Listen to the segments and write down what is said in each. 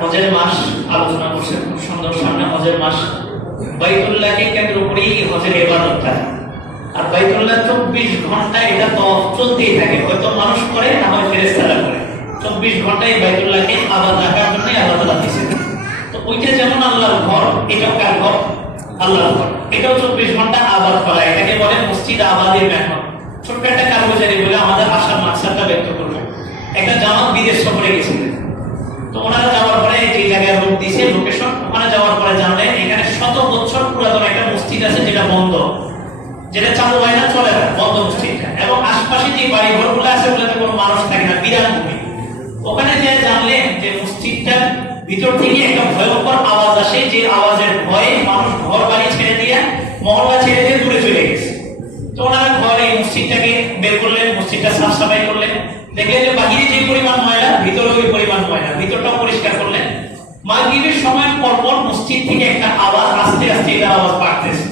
হজের মাস আলোচনা করছে, খুব সুন্দর। সামনে হজের মাস, বাইতুল্লাহকে কেন্দ্র করেই হজের ইবাদতটা। আর বাইতুল্লাহ 24 ঘন্টা এটা তওয়াফ চলতেই থাকে, হয়তো মানুষ করে না হয় ফেরেশতারা করে। 24 ঘন্টায় বাইতুল্লাহকে আবাদ রাখার জন্য আল্লাহ তাআলা দিয়েছেন। তো ওইটা যেমন আল্লাহর ঘর, এটাও কার ঘর? আল্লাহর ঘর। এটাও 24 ঘন্টা আবাদ করা, এটাকে বলে মসজিদ আবাদের মেহনত। ছোট্ট একটা কারগুজারি বলে আমাদের আশার মাকসাদটা ব্যক্ত করবে। একটা জামাত বিদেশ সফরে গেছিলেন, তো ওনারা যাওয়ার পরে যে জায়গায় রোড দিয়েছে লোকেশন, ওখানে যাওয়ার পরে জানলেন এখানে 100 বছর পুরাতন একটা মসজিদ আছে যেটা বন্ধ, যেটা চালু হয় না, চলে না, বন্ধ মসজিদটা। এবং আশপাশে যে বাড়ি ঘরগুলো আছে ওগুলোতে কোনো মানুষ থাকে না, বিরাট ভূমি। ওখানে যে জানলেন যে মসজিদটার ভিতর থেকে একটা ভয়ঙ্কর আওয়াজ আসে, যে আওয়াজের ভয়ে মানুষ ঘর বাড়ি ছেড়ে দিয়ে, মহল্লা ছেড়ে দিয়ে দূরে চলে গেছে। তো ওনারা ঘরে মসজিদটাকে বের করলেন, মসজিদটা সাফ সাফাই করলেন, দেখলেন যে বাহিরে যে পরিমাণ ময়লা, ভিতরে ওই পরিমাণ ময়লা। ভিতরটা পরিষ্কার করলেন। মাগরিবের সময় পর পর মসজিদ থেকে একটা আওয়াজ, আস্তে আস্তে এটা আওয়াজ বাড়তেছে।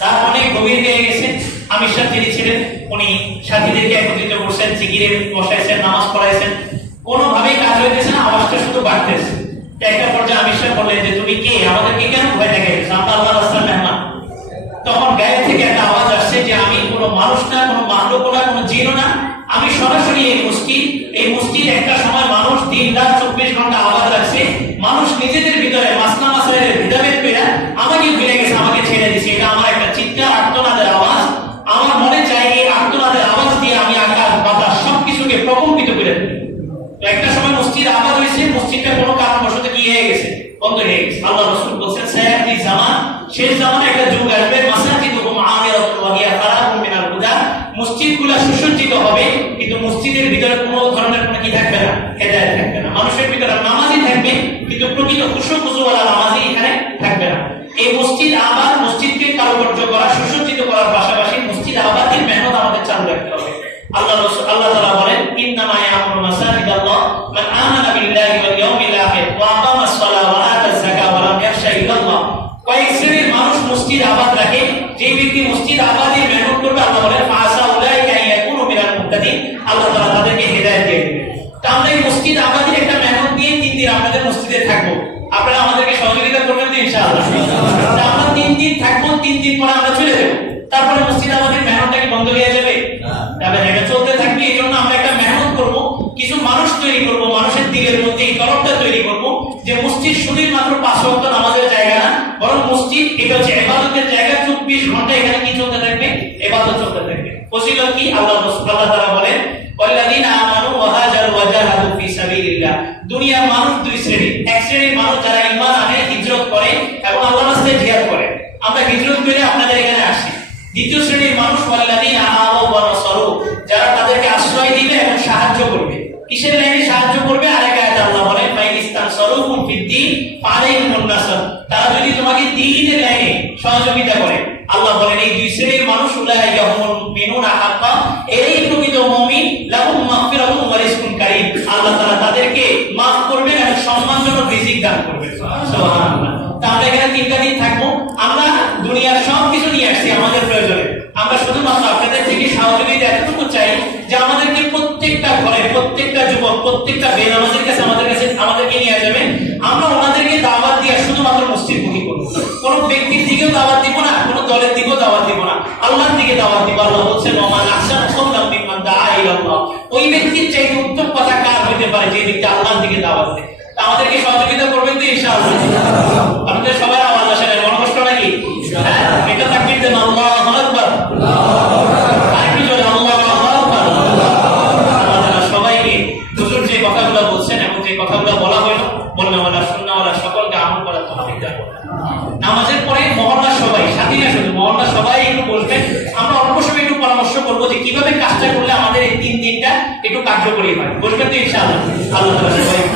তার অনেক গভীর হয়ে গেছে। আমির সাহেব যিনি ছিলেন, উনি সাথীদেরকে একত্রিত করছেন, জিকিরে বসাইছেন, নামাজ পড়াইছেন, কোনোভাবেই কাজ হইতেছে না, আওয়াজটা শুধু বাড়তেছে। একটা পর্যায়ে আমির সাহেব বললেন যে তুমি কে, আমাদেরকে কেন ভয় দেখাইতেছো, আমরা আল্লাহর রাস্তার মেহমান। তখন গায়ের থেকে একটা আওয়াজ আসছে যে আমি কোনো মানুষ না, কোনো মাহলুক না, কোনো জিনও না, আমি সরাসরি এই মসজিদ একটা সময় মানুষ দিন রাত 24 ঘন্টা আওয়াজ রাখছে, মানুষ নিজেদের ভিতরে মাসনা মাসাইলের ভেদাভেদ পেরা আমাকে ভুলে গেছে, আমাকে ছেড়ে দিয়েছে। এটা আমার একটা চিৎকার, আর্তনাদের আওয়াজ। আমার মনে চাই এই আর্তনাদের আওয়াজ দিয়ে আমি আকাশ বাতাস সবকিছুকে প্রকম্পিত করে দিই। তো একটা সময় মসজিদ আবাদ হয়েছে, মসজিদটা কোনো কারণবশত কি হয়ে গেছে, বন্ধ হয়ে গেছে। আল্লাহ রাসূল বলেছেন সায়াতি জামান, শেষ জামানে একটা যুগ আসবে, মাসাজিদুহুম আমিরাতুন ওয়া হিয়া খারাবুন মিনাল হুদা, মসজিদগুলো সুসজ্জিত হবে কিন্তু মসজিদের ভিতরে কোনো ধরনের কোনো কি থাকবে না, হেদায়েত থাকবে না। মানুষের ভিতরে নামাজই থাকবে কিন্তু প্রকৃত খুশু-খুজুওয়ালা নামাজি এখানে থাকবে না। এই মসজিদ আবাদ, মসজিদকে কারুকার্য করা, সুসজ্জিত করার পাশাপাশি মসজিদ আবাদের মেহনত আমাদের চালু রাখতে হবে। আল্লাহ তাআলা বলেন ইন্নামা ইয়ামুরু মাসাজিদাল্লাহ মান আমানা বিল্লাহি ওয়াল ইয়াউমিল আখির ওয়া আকামাস সালাহ ওয়া আতাজ যাকাত ওয়া লাম ইয়াখশা ইল্লাল্লাহ। কয়েক শ্রেণীর মানুষ মসজিদ আবাদ রাখে, যে ব্যক্তি মসজিদ আবাদের মেহনত করবে আল্লাহ বলেন ফাসা উলাইকা ইয়াকুনু মিনাল মুহতাদিন, আল্লাহ তাআলা তাদেরকে হেদায়েত দিয়ে দিবেন। তো আমরা এই মসজিদ আবাদের একটা মেহনত নিয়ে 3 দিন আপনাদের মসজিদে থাকবো, আপনারা আমাদেরকে সহযোগিতা করবেন তো ইনশাআল্লাহ। আমরা 3 দিন থাকবো, 3 দিন পরে আমরা চলে যাব। তারপরে মসজিদ আমাদের মেহনতটা কি বন্ধ হয়ে যাবে? তবে এটা চলতে থাকবে। এই জন্য আমরা একটা মেহনত করব, কিছু মানুষ তৈরি করব, মানুষের দিলের মধ্যে এই তরফটা তৈরি করব যে মসজিদ শুধুই মাত্র 5 ওয়াক্ত নামাজের জায়গা না, বরং মসজিদ এটা হচ্ছে ইবাদতের জায়গা। 24 ঘন্টা এখানে কি চলতে থাকবে? ইবাদত চলতে থাকবে। ফজিলত কি? আল্লাহ তাআলা বলেন ওয়াল্লাযিনা আমানু ওয়া হাজারু ওয়া জাহাদু ফি সাবিলিল্লাহ। দুনিয়ার মানুষ 2 শ্রেণী। এক শ্রেণীর মানুষ যারা ঈমান আনে, হিজরত করে এবং আল্লাহর রাস্তায় জিহাদ করে। আমরা হিজরত করে আপনাদের এখানে আসি। দ্বিতীয় শ্রেণীর মানুষ ওয়াল্লাযিনা আমানু ওয়া নাসারু, যারা তাদেরকে আশ্রয় দিবে এবং সাহায্য করবে। কিসের লাইনে সাহায্য করবে? আরেক আয়াতে আল্লাহ বলেন ফাইনিস্তানসারুকুম ফিদ্দীন ফাআলাইহিমুন নাসর, তারা যদি তোমাকে দ্বীনের লাইনে সহযোগিতা করে। আল্লাহ বলেন এই 2 শ্রেণীর মানুষ উলাইকা হুমুল মুমিনুনা হাক্কা, এরাই প্রকৃত মুমিন। লাহুম মাগফিরাতুন ওয়া রিজকুন কারীম, আল্লাহ তাআলা তাদেরকে maaf করবেন এবং সম্মানজনক রিজিক দান করবেন। সুবহানাল্লাহ। তাহলে এখানে 3টা দিন থাকবো। আমরা দুনিয়ার সব কিছু নিয়ে আসছি আমাদের প্রয়োজনে। আমরা শুধুমাত্র আপনাদের থেকে সহযোগিতা এতটুকু চাই যে আমাদেরকে প্রত্যেকটা ঘরে, প্রত্যেকটা যুবক, প্রত্যেকটা বেনামাজের কাছে আমাদেরকে নিয়ে যাবেন। আমরা ওনাদেরকে দাওয়াত দিয়ে শুধুমাত্র মসজিদমুখী করব। কোনো ব্যক্তির দিকেও দাওয়াত দিব না, কোনো দলের দিকেও দাওয়াত দিব না, আল্লাহর দিকে দাওয়াত দিব। আল্লাহ বলছেন ওমান আহসানু কওলাম মিম্মান দাআ ইলাল্লাহ। ওই ব্যক্তির চাইতে উত্তম কথা কার হতে পারে যে ব্যক্তি আল্লাহর দিকে দাওয়াত দেয়। আমাদেরকে সহযোগিতা করবেন তো ইনশাআল্লাহ। আপনাদের সবাই আওয়াজ আসে না, মনে কষ্ট নাকি? এটা তাকবীর দেন, আল্লাহু আকবার, আল্লাহু আকবার। আরেকটু জোরে, আল্লাহু আকবার। আমাদের সবাইকে হুজুর যে কথাগুলো বলছেন এবং যে কথাগুলো বলা হলো, বলবেন ওয়ালা সুন্নাহওয়ালা সকলকে আমল করার তৌফিক দান করুন। নামাজের পরে মহল্লা সবাই, সাথী না শুধু, মহল্লা সবাই একটু বলবেন। আমরা অল্প সময় একটু পরামর্শ করবো যে কিভাবে কাজটা করলে আমাদের এই 3 দিনটা একটু কার্যকরী হয়। বলবেন তো ইনশাআল্লাহ। আল্লাহ তাআলা সবাই